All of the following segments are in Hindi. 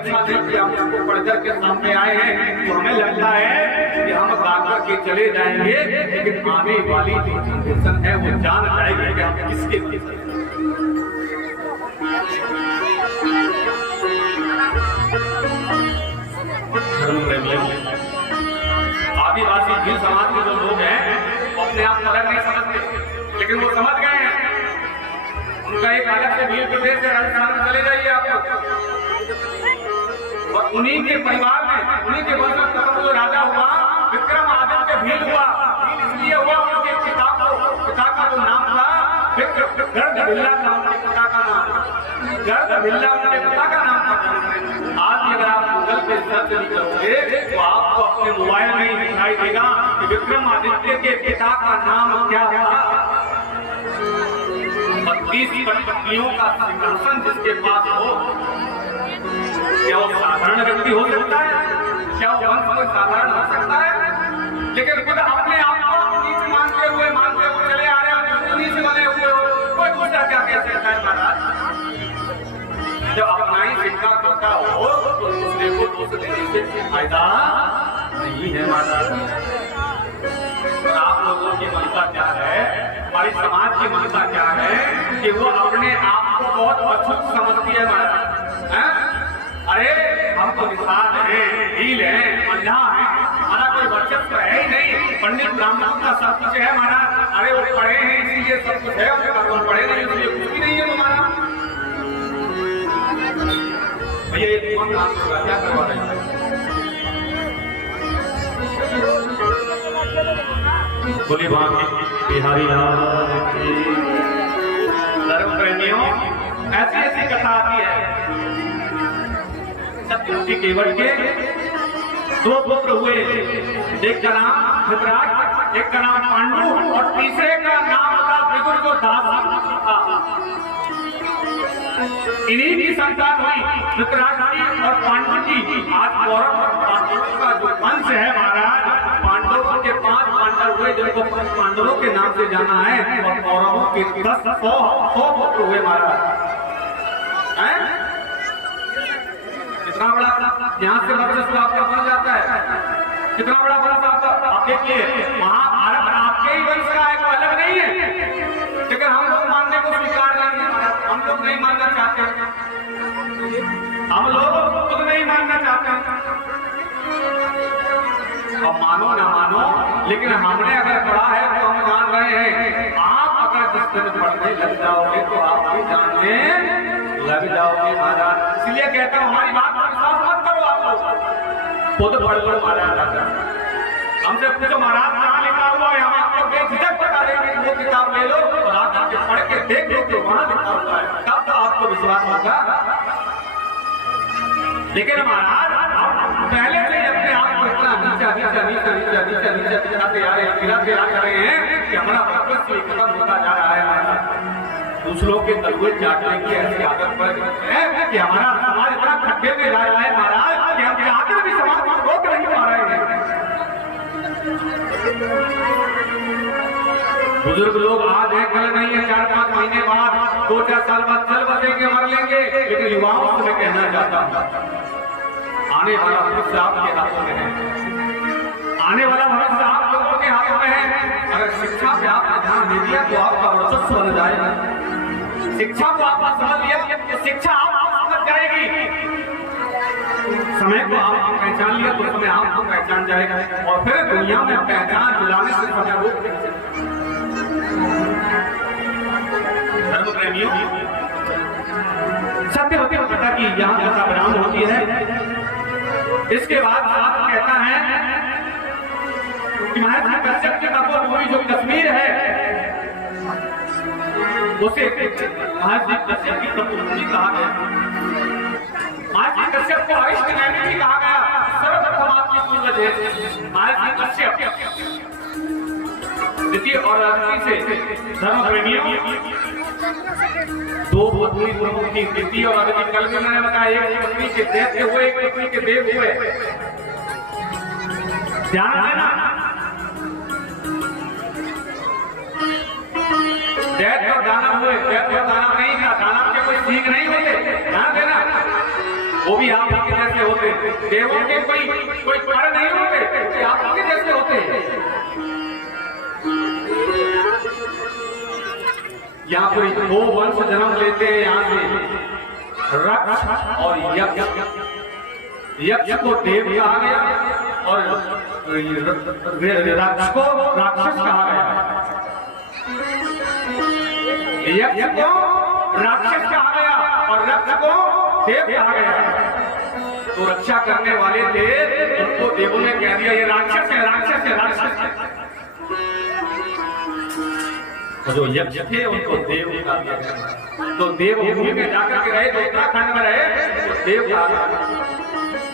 परीक्षा देकर हम उसको पढ़कर के सामने आए हैं, तो हमें लगता है कि हम गाकर के चले जाएंगे, लेकिन आने वाली जो जनरेशन है वो जान जाएगी कि हम किसके लिए। आदिवासी भील समाज के जो लोग हैं अपने आप अलग नहीं समझते, लेकिन वो समझ गए हैं। उनका एक अलग से भील प्रदेश है, राजस्थान में चले जाइए आप, और उन्हीं के परिवार में, उन्हीं के वंश में जो राजा हुआ विक्रमादित्य भील हुआ। भील इसलिए हुआ उनके पिता का जो नाम था गर्दभिल्ला था, उनके पिता का नाम गर्दभिल्ला उनके पिता का नाम था। आज अगर आप गूगल पे सर्च नहीं करोगे तो आपको अपने मोबाइल में ही दिखाई देगा कि विक्रमादित्य के पिता का नाम क्या था। 32 पटपटियों का सिंहासन जिसके पास हो, क्या वो साधारण व्यक्ति हो सकता है? क्या वो वंश कोई साधारण हो सकता है? लेकिन खुद अपने आप को नीच मानते हुए चले आ रहे हैं, नीच बने हुए हो, कोई दूसरा क्या कह सकता है महाराज? जब अपना ही सिक्का टूटा हो तो दूसरे को दोष देने से फायदा नहीं है महाराज। और आप लोगों की मनसा क्या है, हमारी समाज की मनसा क्या है कि वो अपने आप को बहुत अछूत समझती है महाराज। अरे हम तो निषाद हैं, भील हैं, अंधा हैं, हमारा कोई वर्चस्व है ही नहीं, पंडित ब्राह्मणों का सब कुछ है महाराज। अरे वो पढ़े हैं इसीलिए सब कुछ है, उनके पढ़े नहीं इसलिए कुछ भी नहीं है तुम्हारा। भैया ये क्या करवा रहे हैं? बोली बिहारी लाल की। धर्म प्रेमियों, ऐसी ऐसी कथा आती है। सत्यवती केवट के 2 पुत्र हुए, एक का नाम धृतराष्ट्र, एक का नाम पांडु, और तीसरे का नाम था विदुर जो दास था। इन्हीं की संतान हुई धृतराष्ट्र और पांडु की। आज कौरव और पांडवों का जो वंश है महाराज, पांडवों के 5 पांडव हुए जिनको पांडवों के नाम से जाना है, और कौरवों के 100 पुत्र हुए महाराज। कितना बड़ा यहाँ से वर्चस्व आपका बन जाता है, कितना बड़ा वंश आपका। आप देखिए महाभारत आपके ही वंश का है, कोई अलग नहीं है, लेकिन हम लोग मानने को स्वीकार नहीं है, हम लोग नहीं मानना चाहते, हम लोग खुद नहीं मानना चाहते। अब मानो ना मानो, लेकिन हमने अगर पढ़ा है तो हम जान रहे हैं। आप अगर जिस दिन पढ़ने लग जाओगे तो आप भी जानने लग जाओगे महाराज। इसलिए कहता हूँ हमारी बात पर विश्वास मत करो, आप लोग खुद पढ़ लो महाराज। हमसे पूछो महाराज कहाँ लिखा हुआ है, हम आपको बेझिझक बता देंगे, वो किताब ले लो और आप आगे पढ़ के देख लो तो वहां लिखा हुआ है, तब तो आपको विश्वास होगा। लेकिन महाराज पहले से अपने आप को इतना नीचा दिखाते आ रहे हैं कि हमारा वर्चस्व खत्म होता जा रहा है महाराज। दूसरों के तलवे चाटने की ऐसी आदत पड़ गई है कि हमारा समाज इतना खड्डे में जा रहा है महाराज कि हम आकर भी समाज को रोक नहीं पा रहे हैं। बुजुर्ग लोग आज है कल नहीं है, 4-5 महीने बाद 2-4 साल बाद चल बसेंगे, मर लेंगे, लेकिन युवाओं से मैं कहना चाहता हूँ आने वाला भविष्य आपके हाथों में है, आने वाला भविष्य आप लोगों के हाथों में है। अगर शिक्षा पे आपने ध्यान दे दिया तो आपका वर्चस्व बन जाएगा। शिक्षा को आपने समझ लिया तो शिक्षा आप समझ जाएगी, समय को आपने पहचान लिया तो समय आपको पहचान जाएगा, और फिर दुनिया में पहचान दिलाने से समय रोक नहीं सकता। धर्म प्रेमियों, सत्यवती माता की यहाँ कथा विराम होती है। इसके बाद आप कहता है कि महर्षि कश्यप की तपोभूमि जो कश्मीर है उसे महर्षि कश्यप की तपोभूमि कहा गया। महर्षि कश्यप को अरिष्ट नैमी भी कहा गया। सर्वप्रथम आपकी पूर्वज है महर्षि कश्यप। द्वितीय और अदिति से धर्म प्रेमियों 2 पत्नी प्रमुख थी। द्वितीय और अदिति कल में मैंने बताया, एक पत्नी के दैत्य हुए, एक पत्नी के देव हुए। ध्यान देना, दैत्य और दानव हुए। दैत्य और दानव नहीं था, दानव के कोई सीख नहीं होते। ध्यान देना, वो भी आप के जैसे होते हैं। देवों के कोई पर नहीं होते, वो आप के जैसे होते हैं। यहाँ पर दो वंश जन्म लेते हैं, यहाँ से रक्ष और यक्ष। यक्ष को देव कहा गया और रक्ष को राक्षस कहा गया। यक्ष को राक्षस कहा गया और रक्ष को देव कहा गया। तो रक्षा करने वाले थे, उनको देवों ने कह दिया ये राक्षस है, राक्षस है, राक्षस है। तो जो यक्ष थे उनको देव कहा गया। तो देवभूमि में जाकर के रहे, तो उत्तराखंड में रहे, तो देव कहा गया।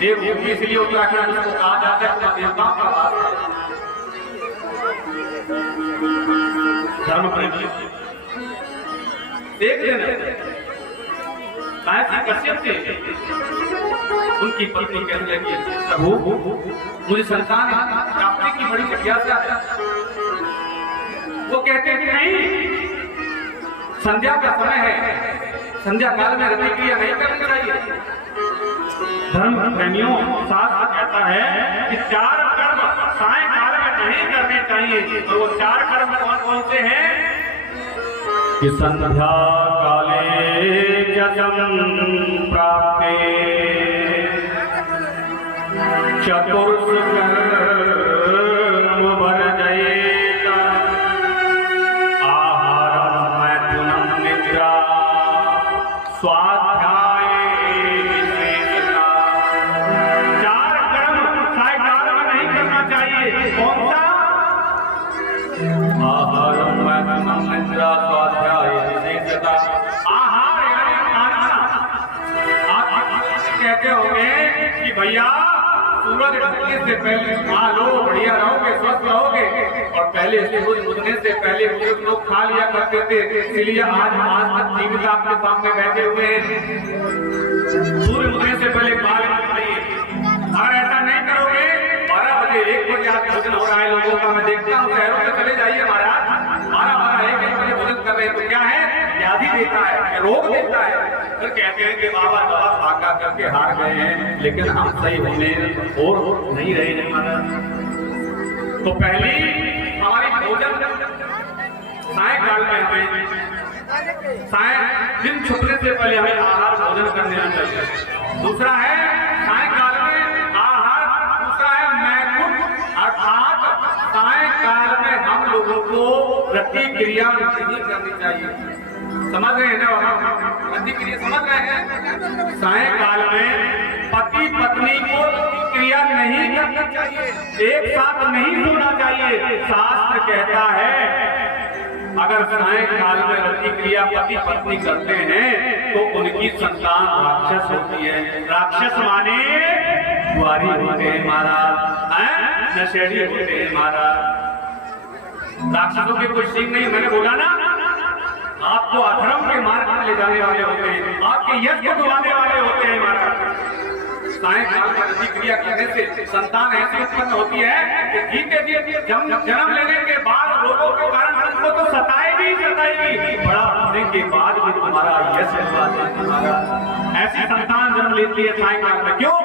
देवभूमि इसलिए उत्तराखंड उसको कहा जाता है, देवताओं का वास है। धर्म प्रेमी एक दिन कश्यप थे, उनकी पत्नी कहने लगी प्रभु मुझे संतान प्राप्ति की बड़ी जिज्ञासा है। वो कहते हैं कि नहीं, संध्या का समय है, संध्या काल में रति क्रिया नहीं करनी चाहिए। धर्म प्रेमियों शास्त्र कहता है कि 4 कर्म सायंकाल में नहीं करने चाहिए। और वो 4 कर्म कौन कौन से हैं? कि संध्या काले जजम प्राप्ते चतुर्थ कर्म वर्जयेत आहारम मैथुनम निद्रा स्वाध्याय विशेषता। 4 कर्म सायंकाल में नहीं करना चाहिए। कौन सा? आहारम मैथुनम निद्रा स्वाध्याय विशेषता। आहार यानी खाना। आप कहते होंगे कि भैया सूरज ढलने से पहले खा लो, बढ़िया रहोगे, स्वस्थ रहोगे। और पहले सूरज उगने से पहले बुजुर्ग लोग खा लिया करते थे, इसलिए आज तक जीवित आपके सामने बैठे हुए हैं। सूर्य उगने से पहले खा लेना चाहिए। अगर ऐसा नहीं करोगे, 12 बजे 1 बजे आप भोजन हो रहा है लोगों का, मैं देखता हूँ शहरों में चले जाइए महाराज, 12-1 बजे भोजन कर रहे हैं। तो क्या है? व्याधि देता है, रोग देता है। फिर कहते हैं कि बाबा दवा खाका करके हार गए हैं, लेकिन हम सही होने और नहीं रहे हैं महाराज। तो पहली हमारी भोजन सायंकाल में हमें दिन छुपने से पहले हमें आहार भोजन कर लेना चाहिए। दूसरा है सायंकाल में आहार। दूसरा है मैथुन, अर्थात सायंकाल में हम लोगों को रति क्रिया नहीं करनी चाहिए। समझ रहे हैं ना? रति क्रिया समझ रहे हैं? सायंकाल में पति पत्नी को क्रिया नहीं करनी चाहिए, एक साथ नहीं सोना चाहिए। शास्त्र कहता है अगर सायंकाल में रति क्रिया पति पत्नी करते हैं तो उनकी संतान राक्षस होती है। राक्षस माने बुआरी होते हैं महाराज, नशेड़ी होते हैं महाराज। राक्षसों के कोई सीख नहीं, मैंने बोला ना, आपको अधर्म के मार्ग में ले जाने वाले होते हैं, आपके यश को डुबाने वाले होते हैं महाराज। सायंकाल में रति क्रिया करने से संतान ऐसी उत्पन्न होती है कि जीते जी जन्म लेने के बाद रोगों के कारण तुमको तो सताएगी, बड़ा होने के बाद भी तुम्हारा यश तुम्हारा ऐसी संतान जन्म लेती है सायंकाल में। क्यों?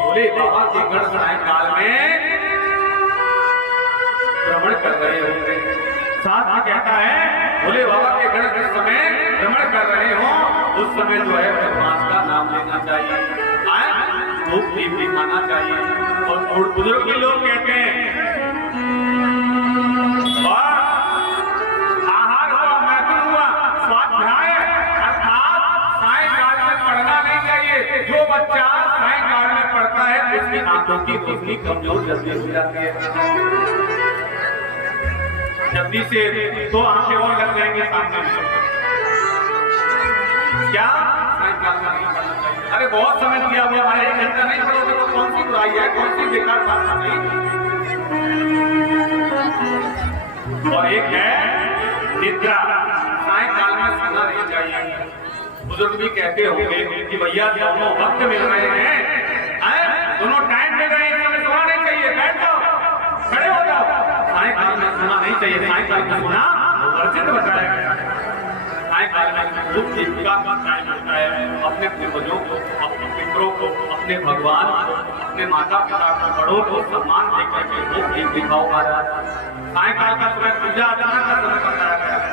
भोले बाबा के गण सायंकाल में भ्रमण कर रहे होते हैं। शास्त्र कहता है भोले बाबा के गण जिस समय भ्रमण कर रहे हो उस समय जो है परमात्मा का नाम लेना चाहिए, धूप दीप दिखाना चाहिए। और बुजुर्ग भी लोग कहते हैं आहार हुआ, मैथुन हुआ, स्वाध्याय अर्थात सायंकाल में पढ़ना नहीं चाहिए। जो बच्चा सायंकाल में पढ़ता है उसकी आंखों की रोशनी कमजोर जल्दी हो जाती है, जल्दी से 2 आंखें और लग जाएंगे सामने में। क्या सायंकाल में नहीं पढ़ना चाहिए? अरे बहुत समय दिया हुआ हमारे, 1 घंटा नहीं पढ़ोगे तो कौन सी बुराई है, कौन सी बेकार बात नहीं। और एक है निद्रा, सायंकाल में सोना नहीं चाहिए। बुजुर्ग भी कहते होंगे कि भैया दोनों वक्त मिल रहे हैं, दोनों टाइम मिल रहे हैं, हमें सोना नहीं चाहिए, बैठ जाओ, खड़े हो जाओ। सायंकाल में सोना नहीं चाहिए, सायंकाल में सोना वर्जित बताया गया है। सायकाल में दुख का टाइम होता है। अपने पूर्वजों को, अपने पितरों को, अपने भगवान को, अपने माता पिता को, बड़ों को सम्मान देकर के दुख ठीक दिखाओ महाराज। सायकाल का समय पूजा अर्चना का समय बताया गया है।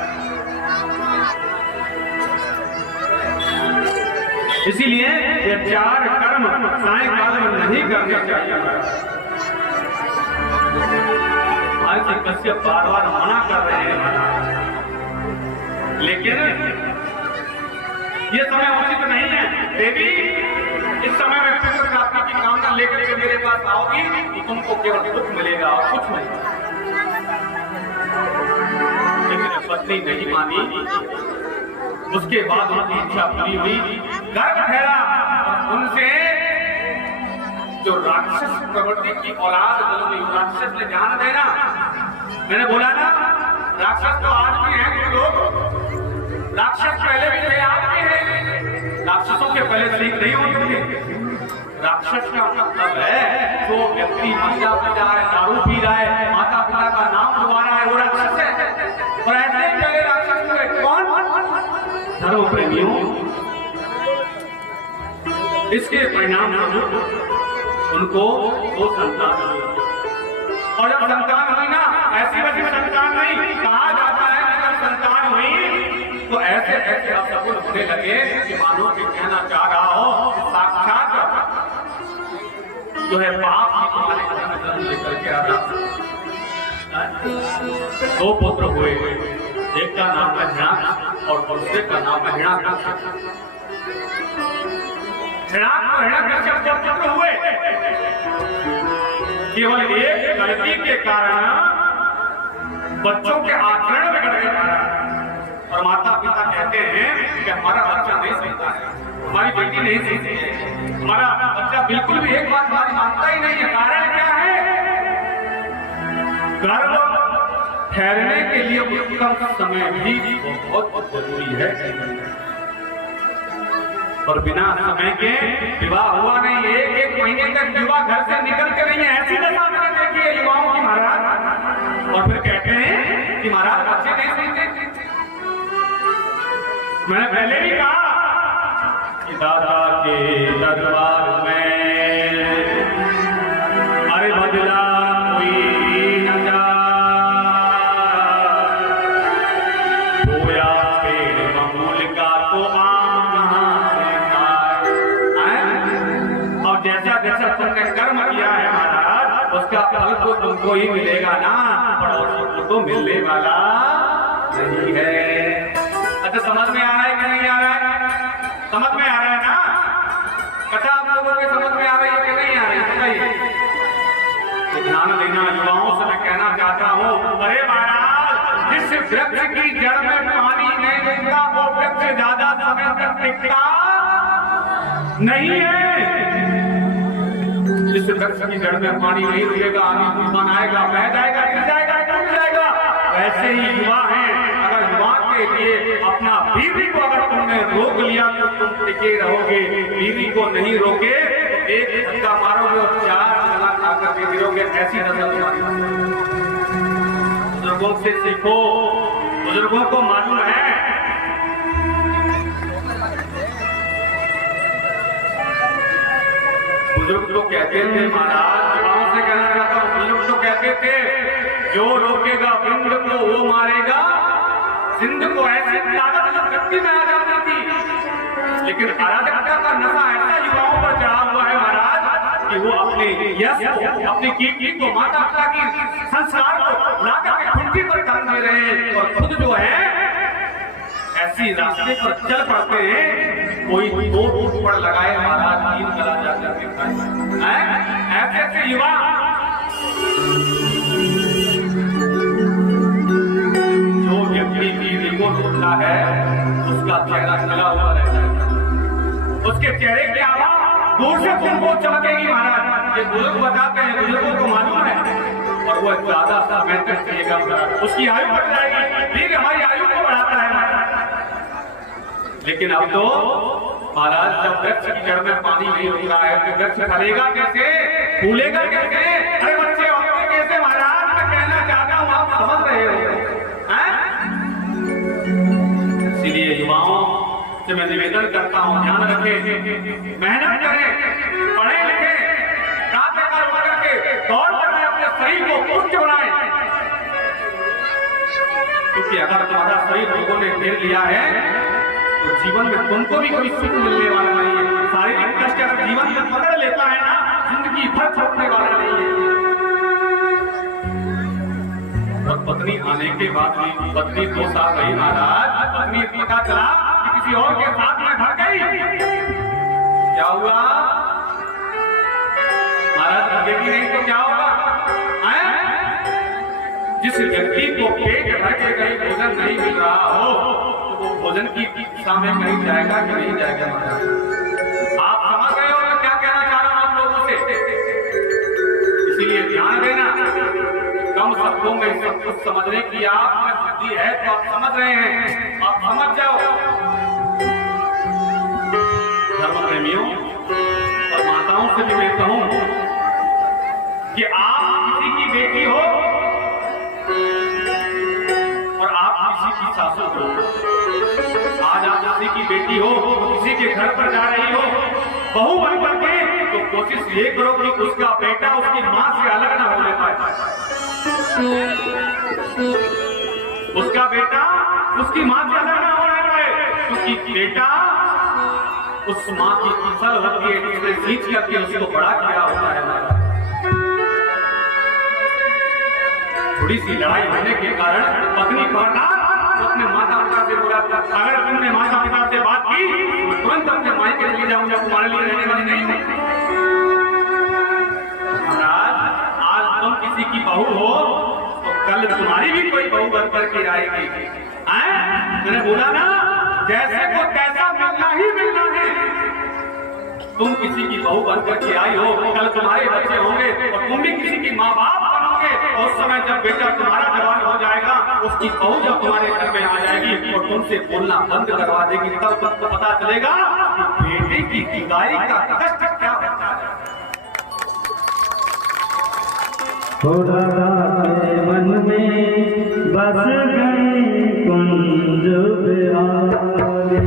इसीलिए ये 4 कर्म सायकाल में नहीं करने चाहिए। आज कश्यप बार-बार मना कर रहे हैं, लेकिन ये समय उचित नहीं है। देवी, इस समय में पुत्र प्राप्ति की कामना लेकर के मेरे पास आओगी तो तुमको केवल दुख मिलेगा और कुछ नहीं। लेकिन पत्नी नहीं मानी। उसके बाद उनकी इच्छा पूरी हुई, गर्भ ठहरा। उनसे जो राक्षस प्रवृत्ति की औलाद जन्मी, राक्षस ने जान देना। मैंने बोला ना, राक्षस तो आज भी हैं कुछ लोग। राक्षस पहले भी थे, आज भी हैं। राक्षसों के पहले ठीक नहीं होती थी। राक्षस का मतलब है जो व्यक्ति मंजा पी रहा है, दारू पी रहा है, माता पिता का नाम डुबा रहा है, वो राक्षस है। और ऐसे पहले राक्षस हुए कौन? धर्म प्रेमियों। इसके परिणाम उनको 2 संतान हुई। और जब संतान हुई ना, ऐसी वैसी संतान नहीं, कहा जाता है कि जब संतान हुई तो ऐसे ऐसे अपशकुन होने लगे कि मानो कि कहना चाह रहा हो साक्षात जो है पाप की तुम्हारे घर में जन्म लेकर के आ रहा। 2 पुत्र हुए, एक का नाम है हिरण्यक और दूसरे का नाम है हिरण्यकश्यप। हिरण्यकश्यप जब पुत्र हुए, केवल एक गलती के कारण बच्चों के आचरण बिगड़ गए। और माता पिता कहते हैं कि हमारा बच्चा नहीं सुनता है, हमारी बेटी नहीं सुनती है, हमारा बच्चा बिल्कुल भी एक बात हमारी मानता ही नहीं है। कारण क्या है? गर्भ ठहरने के लिए उत्तम समय भी बहुत जरूरी है। और बिना समय के विवाह हुआ नहीं। 1-1 महीने तक युवा घर से निकलते नहीं है। ऐसी दशा मैंने देखी है युवाओं की महाराज। और फिर कहते हैं कि महाराज बच्चे नहीं सुनते। मैंने पहले भी कहा कि दादा के दरबार में अरे बदला कोई न जा, बोया पेड़ बबूल का तो आम कहां से खाए। और जैसा जैसा तुमने कर्म किया है महाराज, उसका फल तो तुमको ही मिलेगा ना, पड़ोसी को तो मिलने वाला नहीं है। अच्छा, समझ में आ रहा है कि नहीं आ रहा है? समझ में आ रहा है ना? कथा आप लोगों के समझ में आ रही है कि नहीं आ रही? बताइए। तो ध्यान देना, युवाओं से मैं कहना चाहता हूँ, अरे महाराज, जिस वृक्ष की जड़ में पानी नहीं मिलता वो वृक्ष ज्यादा समय तक टिकता नहीं है। जिस वृक्ष की जड़ में पानी नहीं रुकेगा, आगे तूफान आएगा, बह जाएगा, गिर जाएगा, टूट जाएगा। वैसे ही युवा है, अगर युवा के लिए अपना बीवी को अगर तुमने रोक लिया तो तुम टिके रहोगे। बीवी को नहीं रोके तो एक धक्का मारोगे और 4 चला खा करके गिरोगे। ऐसी दशा तुम्हारी। बुजुर्गों से सीखो, बुजुर्गों को मालूम है। बुजुर्ग तो कहते थे महाराज, युवाओं से कहना चाहता हूँ, बुजुर्ग तो कहते थे जो रोकेगा बिंद को वो मारेगा सिंध को। ऐसी ताकत जो व्यक्ति में आ जाती थी। लेकिन अराजकता का नशा ऐसा युवाओं पर चढ़ा हुआ है महाराज कि वो अपने यश को, अपनी कीर्ति को, माता पिता की संस्कार को लाकर के खुंटी पर टांग दे रहे हैं और खुद जो है ऐसी रास्ते पर चल पड़ते हैं। कोई 2 थप्पड़ लगाए महाराज, 3 गला जाकर के खाए। ऐसे ऐसे युवा जो व्यक्ति बीवी को रोकता है उसका चेहरा खिला हुआ रहता है। उसके चेहरे की आवाज दूर से तुमको चमकेगी महाराज। ये बुजुर्ग बताते हैं, बुजुर्गों को मालूम है। और वो ज्यादा समय तक चलेगा, उसकी आयु बढ़ जाएगी। फिर हमारी आयु को बढ़ाता है महाराज। लेकिन अब तो महाराज जब वृक्ष की जड़ में पानी नहीं रुक रहा है तो वृक्ष फलेगा कैसे, फूलेगा कैसे? अरे बच्चे होंगे कैसे महाराज? मैं कहना चाहता हूँ, आप समझ रहे हो। इसीलिए कहता हूँ ध्यान रखें, मेहनत करें, पढ़े लिखे, रात बेकार उठ करके दौड़ लगाए, अपने शरीर को पुष्ट बनाए, क्योंकि अगर तुम्हारा शरीर लोगों ने घेर लिया है तो जीवन में तुमको भी कोई सुख मिलने वाला नहीं है। शारीरिक कष्ट अगर जीवन में पकड़ लेता है ना, जिंदगी भर छोड़ने वाला नहीं है। और पत्नी आने के बाद भी पत्नी 2 साल रही महाराज, पत्नी पता चला कि किसी और के साथ में भर गई। क्या हुआ महाराज, भगेगी नहीं तो क्या होगा? जिस व्यक्ति को पेट भर के कहीं भोजन नहीं मिल रहा हो तो वो भोजन की इच्छा में कहीं जाएगा कि नहीं जाएगा महाराज? आप समझ रहे हो मैं क्या कहना चाह रहा हूं आप लोगों से? इसीलिए ध्यान देना, कम शब्दों में सब कुछ समझने की आप में बुद्धि है तो आप समझ रहे हैं, आप समझ जाओ। धर्म प्रेमियों और माताओं से भी मैं कहूं कि आप किसी की बेटी हो और आप किसी की सासू हो, आज आप किसी की बेटी हो तो किसी के घर पर जा रही हो बहू बन करके, तो कोशिश ये करो कि उसका बेटा उसकी मां से अलग ना होने पाए, उसका बेटा उसकी मां से अलग ना होने पाए, क्योंकि बेटा उस मां की फसल होती है जिसने सींच करके उसको बड़ा किया होता है। थोड़ी सी लड़ाई होने के कारण पत्नी खबरदार अपने माता पिता से बोला, अगर तुमने माता पिता से बात की तो तुरंत अपने मायके चले जाऊंगा, तुम्हारे लिए रहने वाली नहीं हूं। महाराज, आज तुम किसी की बहू हो तो कल तुम्हारी भी कोई बहू बन करके आएगी। मैंने बोला ना, जैसे को तैसा मिलना ही मिलना है। तुम किसी की बहू बन करके आई हो, कल तुम्हारे बच्चे होंगे और तुम भी किसी की माँ बाप बनोगे। उस समय जब बेटा तुम्हारा जवान हो जाएगा, उसकी बहू जब तुम्हारे घर में आ जाएगी और तुमसे बोलना बंद करवा देगी, तब तुमको पता चलेगा कि बेटे की जुदाई का कष्ट क्या होता है। मन में बस गई कुंज बिहारी,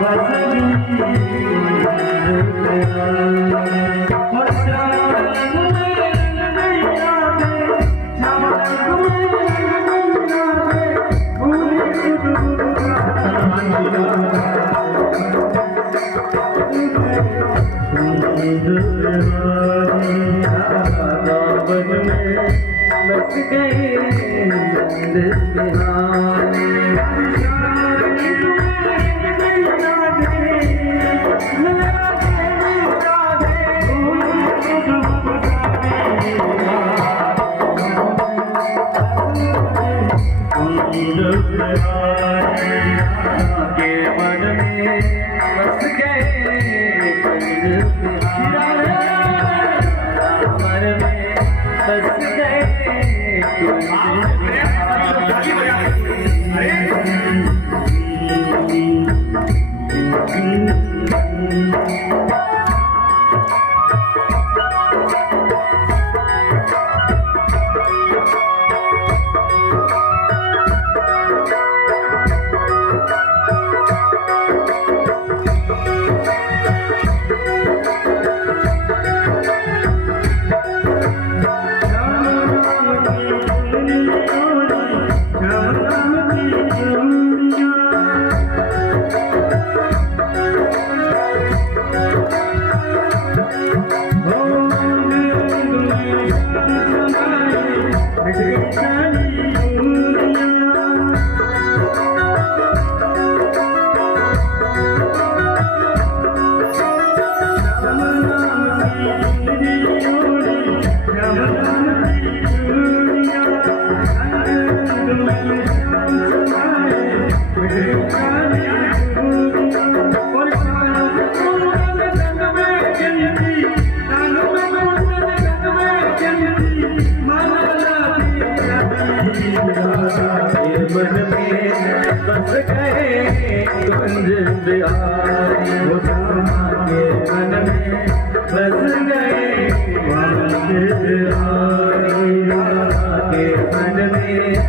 बस गई कुंज बिहारी। बस गए के मन में बस गए बस गए। बस गए कुंज बिहारी, के मन में बस गए कुंज बिहारी, के मन में।